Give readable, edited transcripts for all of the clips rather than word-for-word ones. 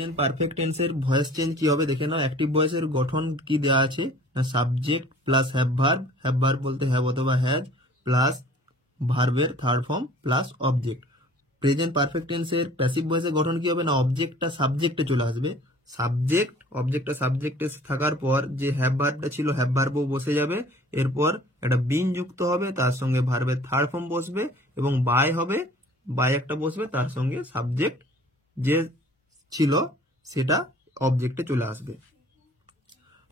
Present perfect টেন্সের voice change কি হবে দেখে নাও। অ্যাক্টিভ ভয়েসের গঠন কি দেওয়া আছে না, সাবজেক্ট প্লাস হ্যাভ ভার্ব বলতে হ্যাভ অথবা হ্যাজ প্লাস ভার্বের third form plus object. Present perfect টেন্সের প্যাসিভ ভয়েসের গঠন কি হবে না, অবজেক্টটা সাবজেক্টে চলে আসবে, সাবজেক্ট অবজেক্টটা সাবজেক্টে থাকার পর যে হ্যাভ ভার্বটা ছিল হ্যাভ ভার্বও বসে যাবে, এরপর একটা বিন যুক্ত হবে, তার সঙ্গে ভার্বের থার্ড ফর্ম বসবে এবং বাই হবে, বাই একটা বসবে, তার সঙ্গে সাবজেক্ট যে ছিল সেটা অবজেক্টে চলে আসবে।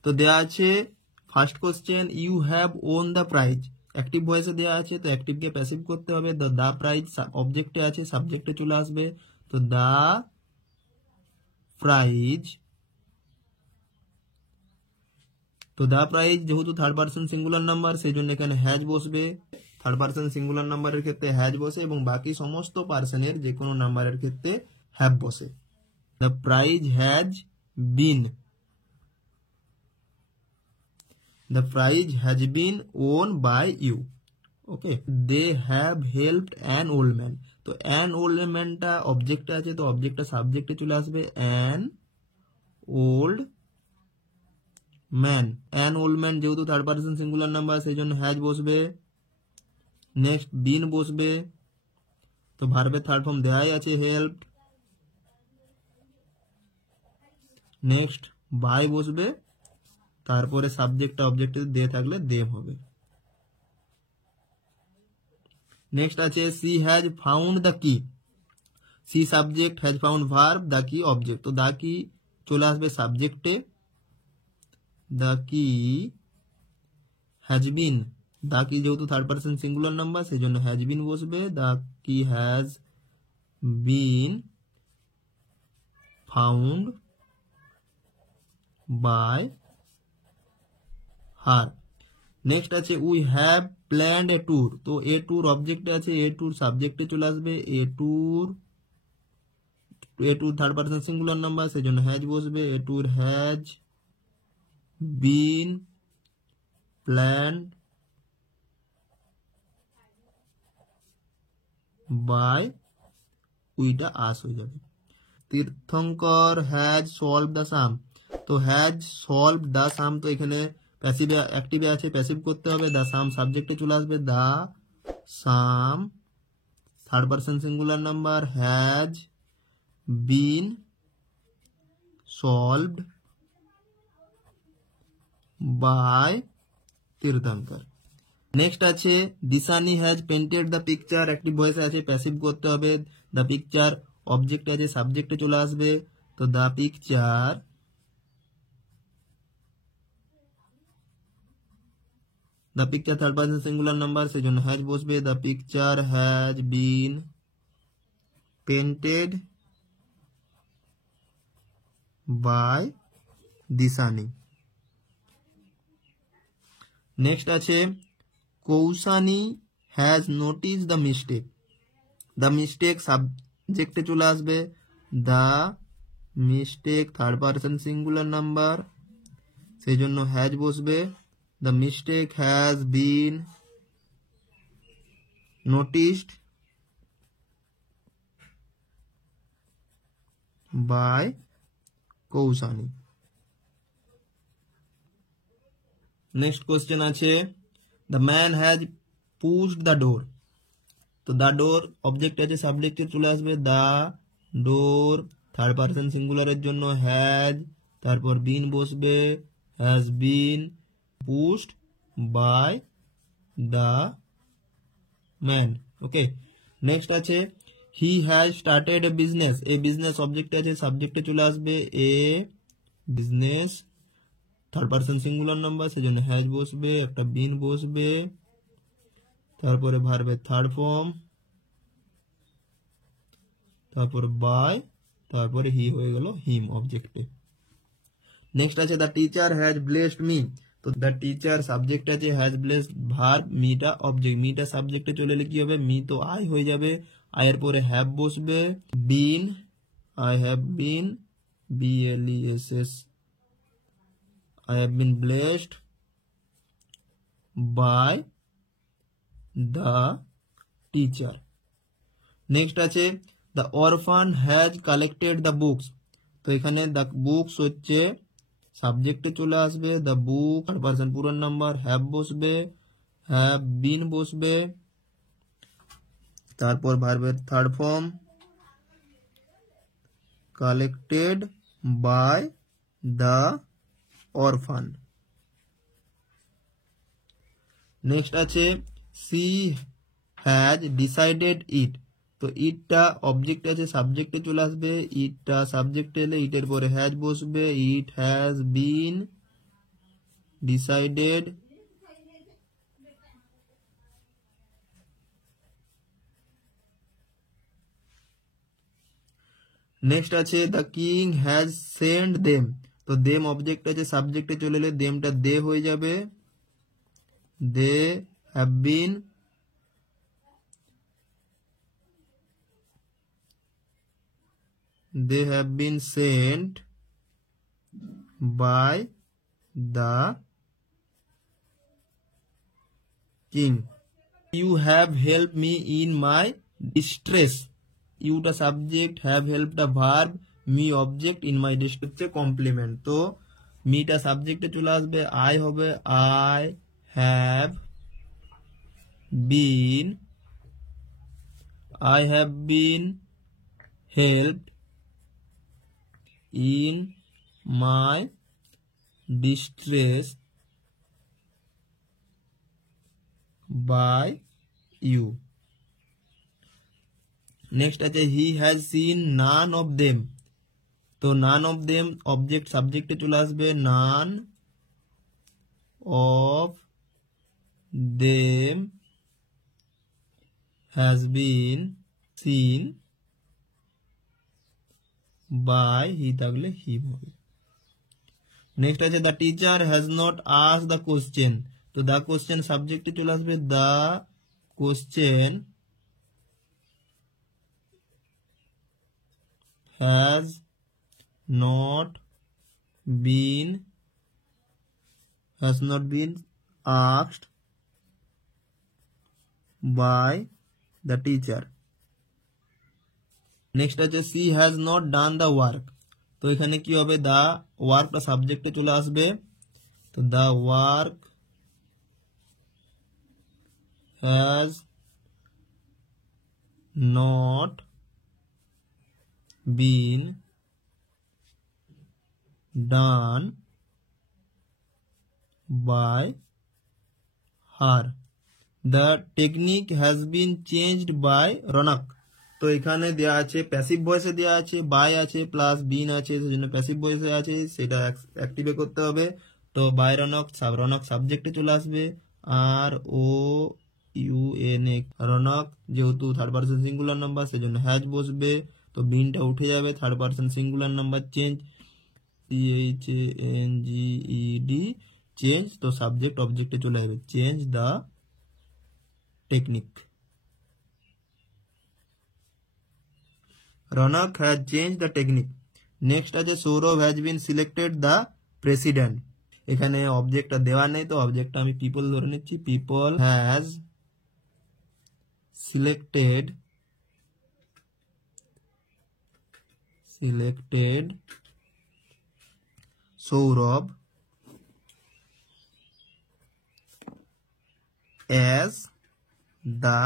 তো দেয়া আছে first question, you have won the prize. Active ভয়েসে দেওয়া আছে, তো অ্যাক্টিভকে প্যাসিভ করতে হবে। দ্য প্রাইজ অবজেক্টে আছে, সাবজেক্টে চলে আসবে, তো দ্য প্রাইজ, তো দ্য প্রাইজ যেহেতু থার্ড পার্সন সিঙ্গুলার নাম্বার সেই জন্য এখানে হ্যাজ বসবে। থার্ড পার্সন সিঙ্গুলার নাম্বারের ক্ষেত্রে হ্যাজ বসে এবং বাকি সমস্ত পার্সনের যে কোনো নাম্বারের ক্ষেত্রে হ্যাভ বসে। The prize has been, the prize has been won by you. Okay, they have helped an old man. তো an old man টা অবজেক্টে আছে, তো অবজেক্টটা সাবজেক্টে চলে আসবে, an old man, an old man যেহেতু থার্ড পারসন সিঙ্গুলার নাম্বার সেই জন্য হ্যাজ বসবে, নেক্সট বিন বসবে, তো ভার্বের থার্ড ফর্ম দেয়াই আছে হেল্প, নেক্সট বাই বসবে, তারপরে সাবজেক্টটা অবজেক্টে দিয়ে থাকলে দেম হবে। নেক্সট আছে she has found the key, she subject, has found verb, the key object, তো দ্য কি চলে আসবে সাবজেক্টে, দ্য কি হ্যাজ বিন, দ্য কি যেহেতু থার্ড পার্সন সিঙ্গুলার নাম্বার সেই জন্য হ্যাজ বিন বসবে, the key has been found by her. Next আছে we have planned a tour, তো এ ট্যুর অবজেক্টে আছে, এ ট্যুর সাবজেক্টে চলে আসবে, a tour third person singular number সেই জন্য হ্যাজ বসবে, a tour has been planned by, উইটা আস হয়ে যাবে। Tirthankar has solve the sum, তো হ্যাজ সলভ দ্য সাম, তো এখানে প্যাসিভ অ্যাক্টিভে আছে, প্যাসিভ করতে হবে, দ্য সাম সাবজেক্টে চলে আসবে, the sum third person singular number has been solved by Tirthankar. Next আছে Dishani has painted the picture, active ভয়েসে আছে, প্যাসিভ করতে হবে, দ্য পিকচার অবজেক্টে আছে, সাবজেক্টে চলে আসবে, তো the picture third person singular number সেই জন্য হ্যাজ বসবে, the picture has been painted by Dishani. Next আছে Koushani has notice the mistake, the mistake সাবজেক্টে চলে আসবে, the mistake third person singular number সেই জন্য হ্যাজ বসবে, the mistake has been noticed by Koushani. Next question আছে the man has pushed the door, তো the door object আছে, সাবজেক্টে চলে আসবে, দ্য ডোর থার্ড পার্সন সিঙ্গুলারের জন্য হ্যাজ, তারপর বিন বসবে, has been pushed by the man. Okay, next আছে he has started a business, এই বিজনেস অবজেক্টে আছে, সাবজেক্টে চলে আসবে, a business third person singular number সেজন্য হ্যাজ বসবে, একটা বিন বসবে, তারপরে ভার্বের থার্ড ফর্ম, তারপরে বাই, তারপরে হি হয়ে গেল হিম অবজেক্টে। নেক্সট আছে the teacher has blessed me, তো দ্য টিচার সাবজেক্ট আছে, হ্যাজ ব্লেসড ভার্ব, মিটা অবজেক্ট, মিটা সাবজেক্টে চলে এলে কি হবে, মি তো আই হয়ে যাবে, আয়ের পরে হ্যাভ বসবে, been I have been BLESS I have been blessed by the teacher. Next আছে the orphan has collected the books, তো এখানে দ্য বুকস হচ্ছে সাবজেক্টে চলে আসবে, দ্য বুক পার্সন পুরো নাম্বার, হ্যাভ বসবে, হ্যাভ বিন বসবে, তারপর ভার্বের third form collected by the orphan. Next আছে সি হ্যাজ ডিসাইডেড ইট। তো ইটটা অবজেক্ট আছে, সাবজেক্টে চলে আসবে, ইটটা সাবজেক্টে এলে ইটের পরে হ্যাজ বসবে, it has been decided next আছে the king has send them. তো দেম অবজেক্ট আছে, সাবজেক্টে চলে এলে দেমটা দে হয়ে যাবে, they have been sent by the king. You have helped me in my distress. You টা সাবজেক্ট, have helped টা verb, me object, in my distress হচ্ছে কমপ্লিমেন্ট। তো me টা সাবজেক্টে চলে আসবে, I হবে I have been helped in my distress by you. Next আছে he has seen none of them. তো নান অফ দেম অবজেক্ট সাবজেক্টে চলে আসবে, none of them has been seen by, he থাকলে হিম হবে। নেক্সট আছে the teacher has not asked the question. তো the question সাবজেক্টে চলে আসবে, the question has not been asked by the teacher. Next আছে she has not done the work। তো এখানে কি হবে, the ওয়ার্কটা সাবজেক্টে চলে আসবে, তো the work has not been done by her. The technique has been changed by Raunak. তো এখানে দেওয়া আছে প্যাসিভ ভয়েসে দেওয়া আছে, বাই আছে প্লাস বিন আছে, সেজন্য প্যাসিভ ভয়েসে আছে, সেটা অ্যাক্টিভে করতে হবে। তো বাই রনক, রনক সাবজেক্টে চলে আসবে, R O U N A Ronak, যেহেতু থার্ড পার্সন সিঙ্গুলার নাম্বার সেজন্য হ্যাজ বসবে, তো বিনটা উঠে যাবে, third person singular number change, CHANGED change, তো সাবজেক্ট অবজেক্টে চলে যাবে, change the technique. Ronak has change the technique. Next আছে Sourav has been selected the president. এখানে অবজেক্টটা দেওয়া নেই, তো অবজেক্টটা আমি পিপল ধরে নিচ্ছি, people has selected Sourav as the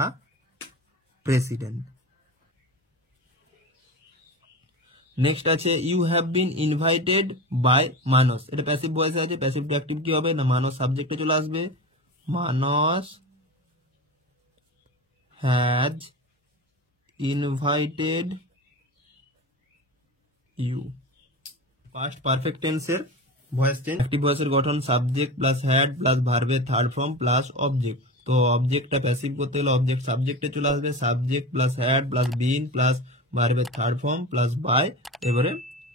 president. Next আছে you have been invited by Manas. এটা প্যাসিভ ভয়েসে আছে, প্যাসিভ টু অ্যাক্টিভ কি হবে না, মানস সাবজেক্টে চলে আসবে, Manas has invited you. Past perfect টেন্সের ভয়েস চেঞ্জ, অ্যাক্টিভ ভয়েসের গঠন সাবজেক্ট প্লাস হ্যাড প্লাস ভার্বের থার্ড ফর্ম প্লাস অবজেক্ট। তো অবজেক্টটা প্যাসিভ করতে হলে অবজেক্ট সাবজেক্টে চলে আসবে, subject plus had plus been plus ভার্বের থার্ড ফর্ম প্লাস বাই, এবারে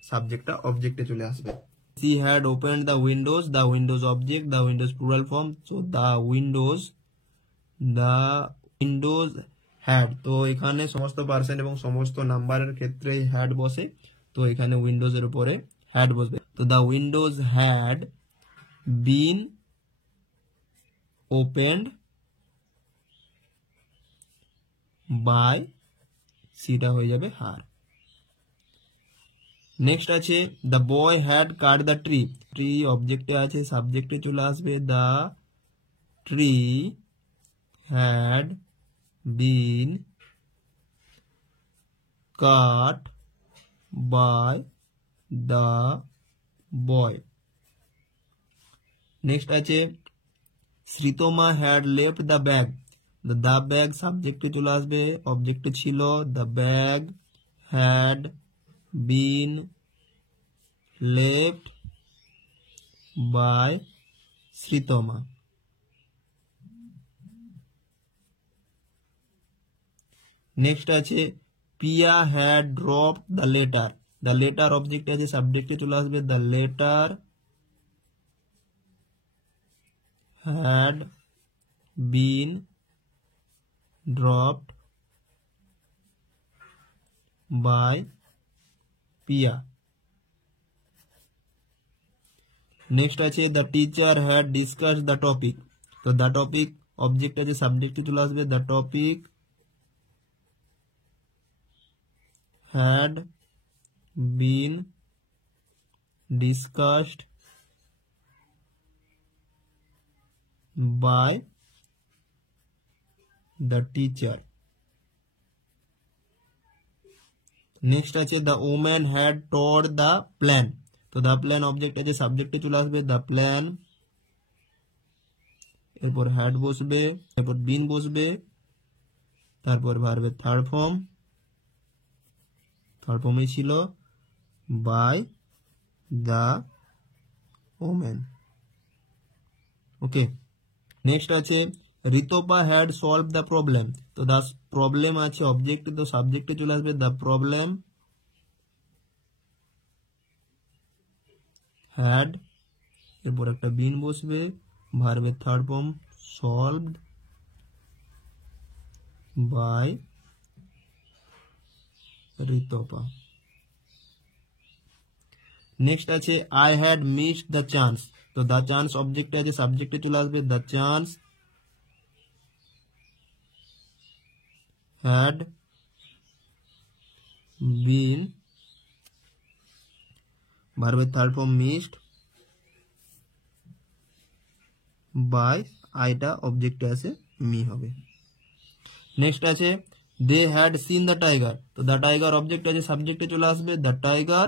সাবজেক্টটা অবজেক্টে চলে আসবে। She had opened the windows object, the windows plural form, so the windows had। তো এখানে সমস্ত পার্সন এবং সমস্ত নাম্বারের ক্ষেত্রে হ্যাড বসে, তো এখানে উইন্ডোজ এর উপরে হ্যাড বসবে, তো the windows had been opened by, সেটা হয়ে যাবে হার। নেক্সট আছে the boy had cut the tree, tree অবজেক্টে আছে, সাবজেক্টে চলে আসবে the tree had been cut by the boy. Next আছে Sritama had left the bag, the bag সাবজেক্টে চলে আসবে, অবজেক্টে ছিল the bag had been left by Sritama. Next আছে Piya had drop the letter, the letter অবজেক্টে আছে, সাবজেক্টে চলে আসবে the letter had been dropped by Piya. নেক্সট আছে the teacher had discuss the topic, তো দ্য টপিক অবজেক্ট আছে, সাবজেক্টে চলে আসবে the topic had been discussed by the teacher. Next আছে the woman had tore the plan, তো দ্য প্ল্যান অবজেক্ট আছে, সাবজেক্টে চলে আসবে দ্য প্ল্যান, এরপর হ্যাড বসবে, এরপর বিন বসবে, তারপর ভার্বের থার্ড ফর্মে ছিল by the woman. Okay, next আছে Ritopa had solve the problem, তো দ্য প্রবলেম আছে অবজেক্ট, তো সাবজেক্টে চলে আসবে দ্য প্রবলেম হ্যাড, এরপর একটা বিন বসবে, ভার্বের third form solved by Ritopa. Next আছে I had missed the chance, তো দ্য চান্স অবজেক্টে আছে, সাবজেক্টে চলে আসবে দ্য চান্স হ্যাড বিন, ভার্বের থার্ড ফর্ম মিসড বাই, আইটা অবজেক্টে আছে মি হবে। নেক্সট আছে they had seen the tiger, তো দ্য টাইগার অবজেক্ট আছে, সাবজেক্টে চলে আসবে the tiger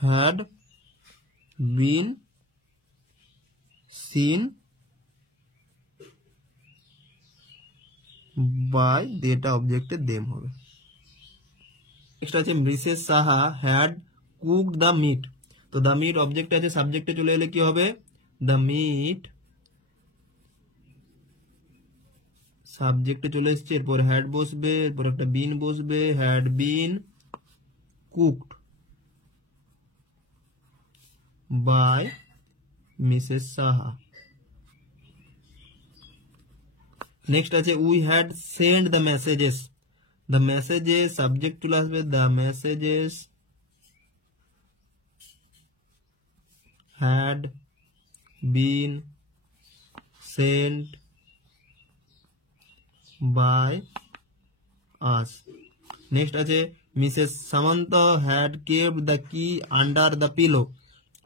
had been seen by, দেটা অবজেক্টে দেম হবে। নেক্সট আছে Mrs Saha had cooked the meat, তো দ্য মিট অবজেক্ট আছে, সাবজেক্টে চলে এলে কি হবে দ্য মিট, সাবজেক্টে চলে এসছে, এরপর হ্যাড বসবে, এরপর একটা বিন বসবে, had been cooked by Mrs Saha. Next আছে we had send the messages, the messages subject চলে আসবে the messages had been sent by us. Next আছে Mrs Samanta had kept the key under the pillow,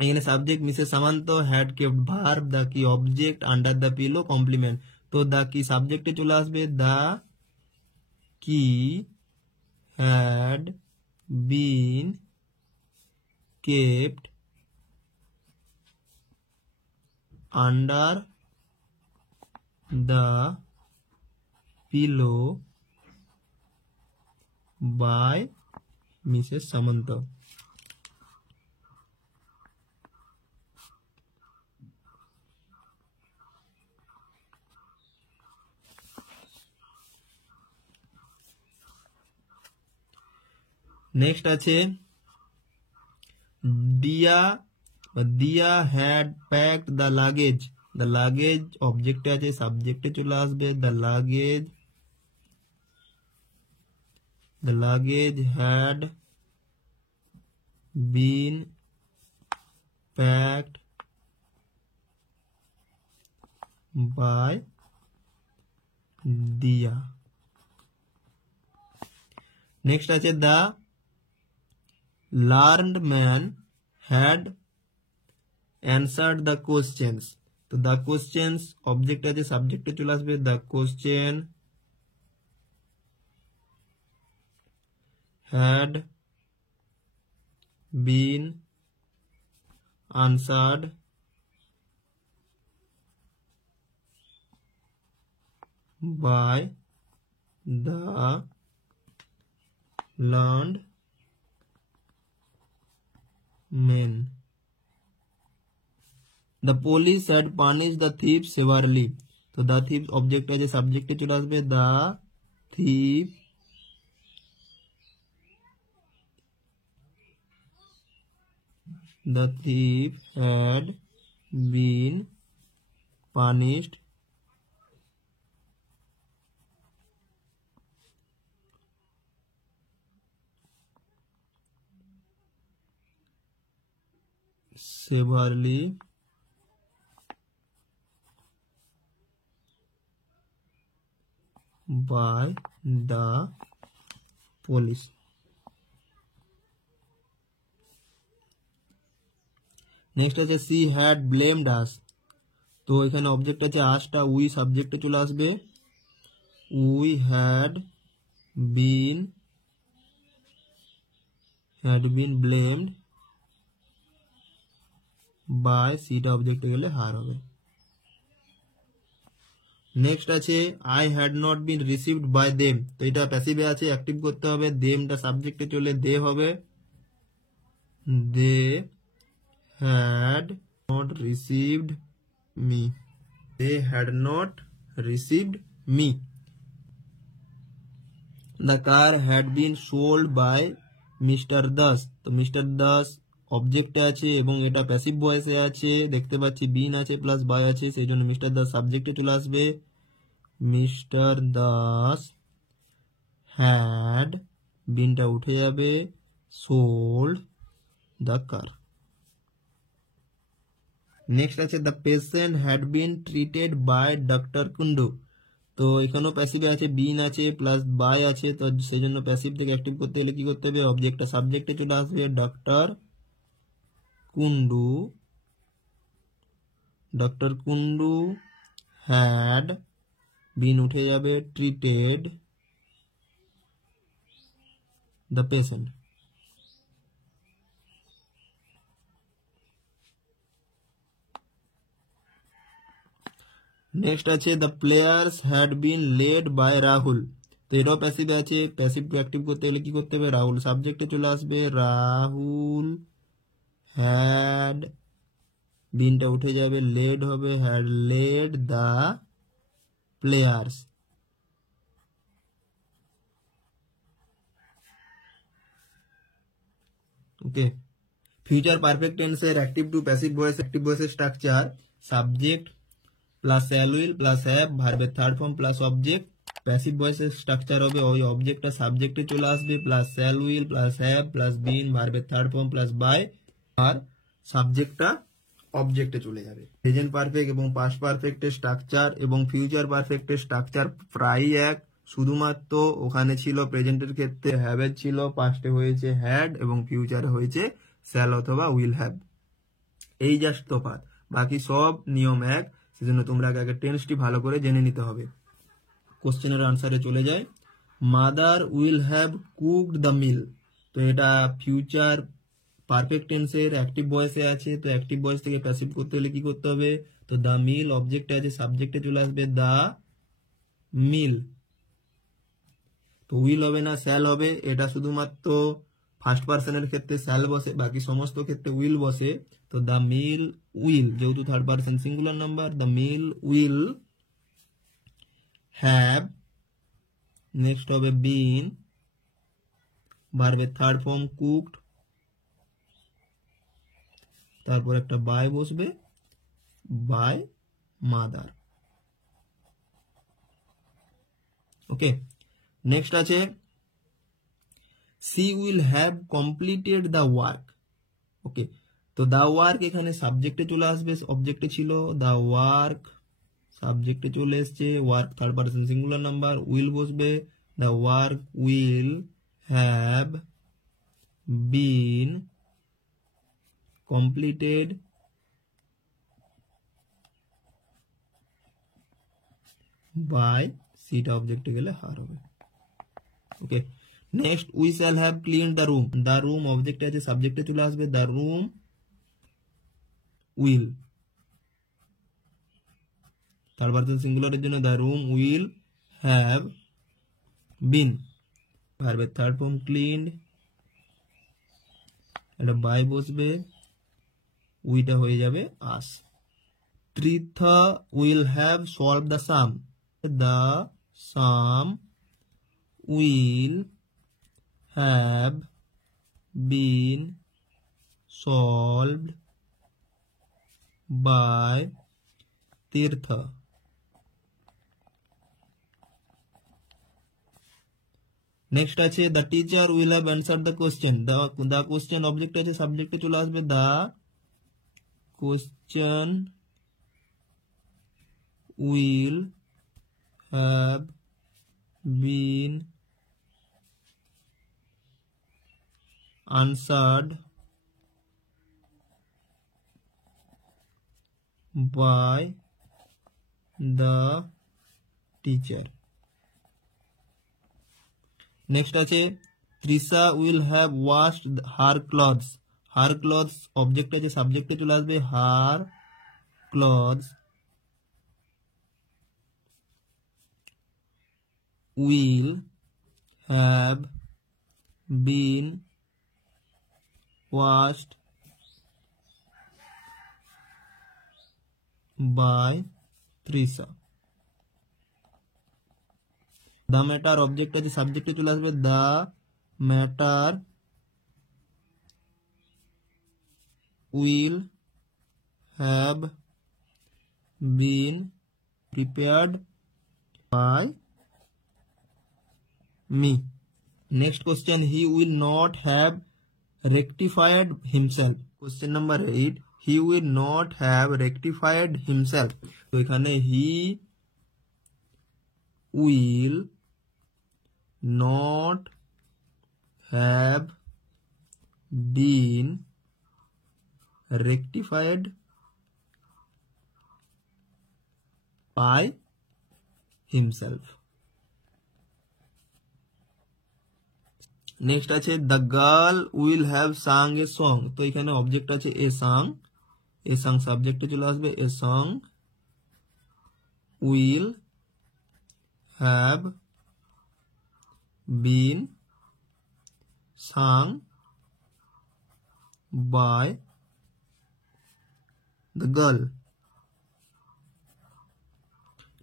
এখানে subject Mrs Samanta, had kept verb, the key object, under the pillow complement, তো the key সাবজেক্টে চলে আসবে the key had been kept under the pillow by Mrs Samanta. Next আছে Diya had packed the luggage, the luggage অবজেক্টে আছে, সাবজেক্টে চলে আসবে the luggage had been packed by Diya. Next আছে the learned man had answered the questions. তো the questions object আছে, সাবজেক্টে চলে আসবে the question had been answered by the learned men. The police had punished the thief severely. তো the thief object আছে, সাবজেক্টে চলে আসবে the thief had been punished severely by the police. Next আছে সি হ্যাড ব্লেমড আস। তো এখানে object আছে আসটা উই সাবজেক্টে চলে আসবে we had been blamed by, সিটা অবজেক্টে গেলে হার হবে। নেক্সট আছে I had not been received by them. তো এটা প্যাসিভে আছে, অ্যাক্টিভ করতে হবে, দেমটা সাবজেক্টে চলে দে হবে, দে had not received me. They had not received me. The car had been sold by Mr. Das. তো মিস্টার দাস অবজেক্টে আছে এবং এটা প্যাসিভ ভয়েসে আছে, দেখতে পাচ্ছি বিন আছে প্লাস বাই আছে, সেই জন্য মিস্টার দাস সাবজেক্টে চলে আসবে। মিস্টার দাস হ্যাড, বিনটা উঠে যাবে, সোল্ড দ্য কার। নেক্সট আছে the patient had been treated by doctor Kundu. তো এখানেও প্যাসিভে আছে, বিন আছে প্লাস বাই আছে, তো সেই জন্য প্যাসিভ থেকে অ্যাক্টিভ করতে গেলে কি করতে হবে, অবজেক্টটা সাবজেক্টে চলে আসবে doctor Kundu, doctor Kundu had been উঠে যাবে, ট্রিটেড দ্য পেশেন্ট। নেক্সট আছে the players had been led by Rahul. তো এটাও প্যাসিভে আছে, প্যাসিভ টু অ্যাক্টিভ করতে গেলে কি করতে হবে, রাহুল সাবজেক্টে চলে আসবে, রাহুল হ্যাড, বিনটা উঠে যাবে, লেড হবে, had led the players. Okay, future perfect টেন্সের active to passive voice, active ভয়েসের structure subject plus shall will plus have, ভার্বের third form plus object. Passive ভয়েসের স্ট্রাকচার হবে ওই অবজেক্টটা সাবজেক্টে চলে আসবে plus shall will plus have plus been, ভার্বের থার্ড ফর্ম প্লাস বাই, আর সাবজেক্টটা অবজেক্টে চলে যাবে। প্রেজেন্ট পারফেক্ট এবং পাস্ট পারফেক্টের স্ট্রাকচার এবং ফিউচার পারফেক্টের স্ট্রাকচার প্রায়ই এক, শুধুমাত্র ওখানে ছিল প্রেজেন্টের ক্ষেত্রে হ্যাভের ছিল, পাস্টে হয়েছে হ্যাড এবং ফিউচারে হয়েছে শ্যাল অথবা উইল হ্যাভ, এই জাস্ট তফাৎ, বাকি সব নিয়ম এক। সেজন্য তোমরা আগে টেন্সটি ভালো করে জেনে নিতে হবে। কোশ্চেনের আনসারে চলে যায়, mother will have cooked the meal. তো এটা ফিউচার পারফেক্ট টেন্সের অ্যাক্টিভ ভয়েসে আছে, তো অ্যাক্টিভ ভয়েস থেকে প্যাসিভ করতে হলে কি করতে হবে, তো দ্য মিল অবজেক্টে আছে, সাবজেক্টে চলে আসবে দ্য মিল। তো উইল হবে না শ্যাল হবে, এটা শুধুমাত্র ফার্স্ট পার্সনের ক্ষেত্রে শ্যাল বসে, বাকি সমস্ত ক্ষেত্রে উইল বসে। তো দ্য মিল উইল, যেহেতু third person singular number, the meal will have, next হবে বিন, ভার্বের থার্ড ফর্ম কুকড, তারপর একটা বাই বসবে, বাই মাদার। ওকে, নেক্সট আছে she will have completed the work. Okay, তো দ্য ওয়ার্ক এখানে সাবজেক্টে চলে আসবে, অবজেক্টে ছিল দ্য ওয়ার্ক, সাবজেক্টে চলে এসছে, work third person singular number, will বসবে, the work will have been completed by সেটা অবজেক্টে গেলে হার হবে। Okay, next we shall have clean the room. The room অবজেক্টে আছে, সাবজেক্টে চলে আসবে the room will. Third person সিঙ্গুলারের জন্য the room will have been. ভার্বের থার্ড ফর্ম ক্লিনড, এটা বাই বসবে, উইটা হয়ে যাবে us. Tritha will have solve the sum. The sum will have been solved by Tirtha. Next আছে the teacher will have answer the question. The question object আছে, সাবজেক্টে চলে আসবে the question will have been answered by the teacher. Next আছে Trisha will have washed her clothes. Her clothes object আছে, সাবজেক্টে চলে আসবে her clothes will have been washed by Trisha. The matter object আছে, সাবজেক্টে চলে আসবে the matter will have been prepared by me. Next question he will not have rectified himself. Question number 8, he will not have rectified himself. তো এখানে he will not have been rectified by himself. Next আছে the girl will have sung a song. তো এখানে object আছে এ সাং, এ সাং সাবজেক্টে চলে আসবে a song will have been sung by the girl.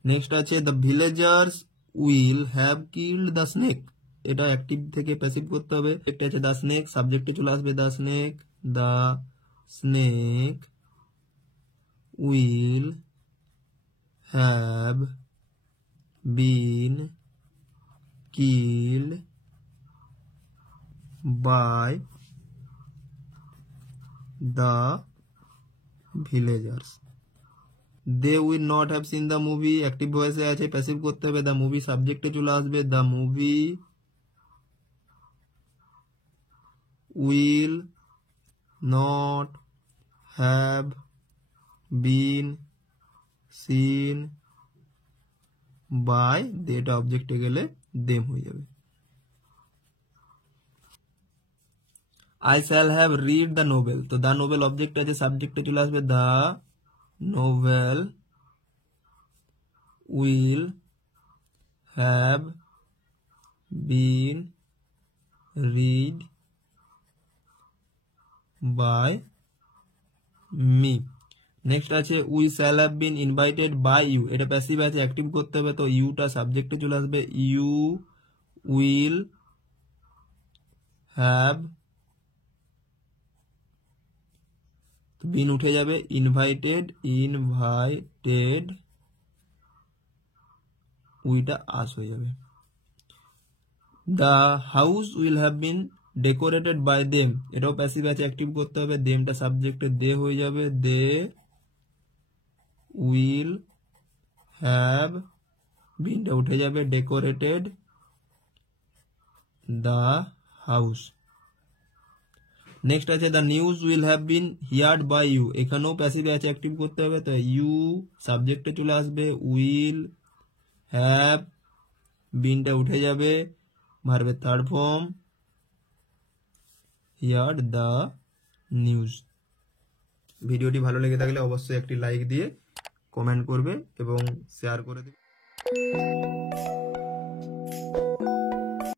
Next আছে the villagers will have killed the snake. এটা অ্যাক্টিভ থেকে প্যাসিভ করতে হবে। একটা আছে the snake, সাবজেক্টে চলে আসবে the snake, the snake will have been killed by the villagers. They will not have seen the movie. Active ভয়েসে আছে, প্যাসিভ করতে হবে। দ্য মুভি সাবজেক্টে চলে আসবে the movie will not have been seen by, এটা অবজেক্টে গেলে দেম হয়ে যাবে। I shall have read the novel. তো দ্য নোবেল অবজেক্ট আছে, সাবজেক্টে চলে আসবে the novel will have been read by me. Next আছে we shall have been invited by you. এটা প্যাসিভ আছে, অ্যাক্টিভ করতে হবে। তো ইউটা সাবজেক্টে চলে আসবে ইউ উইল হ্যাভ, বিন উঠে যাবে, ইনভাইটেড, ইনভাইটেড উইটা আস হয়ে যাবে। The house will have been decorated by them. এটাও প্যাসিভ আছে, অ্যাক্টিভ করতে হবে। দেমটা সাবজেক্টে দে হয়ে যাবে, দে উইল হ্যাভ, বিনটা উঠে যাবে, ডেকোরেটেড দ্য হাউস। নেক্সট আছে the news will have been heard by you, এখানেও প্যাসিভে আছে, অ্যাক্টিভ করতে হবে, তো ইউ সাবজেক্টে চলে আসবে, উইল হ্যাভ বিনটা উঠে যাবে, ভার্বের third form, heard the news. ভিডিওটি ভালো লেগে থাকলে অবশ্যই একটি লাইক দিয়ে কমেন্ট করবে এবং শেয়ার করে দেবে।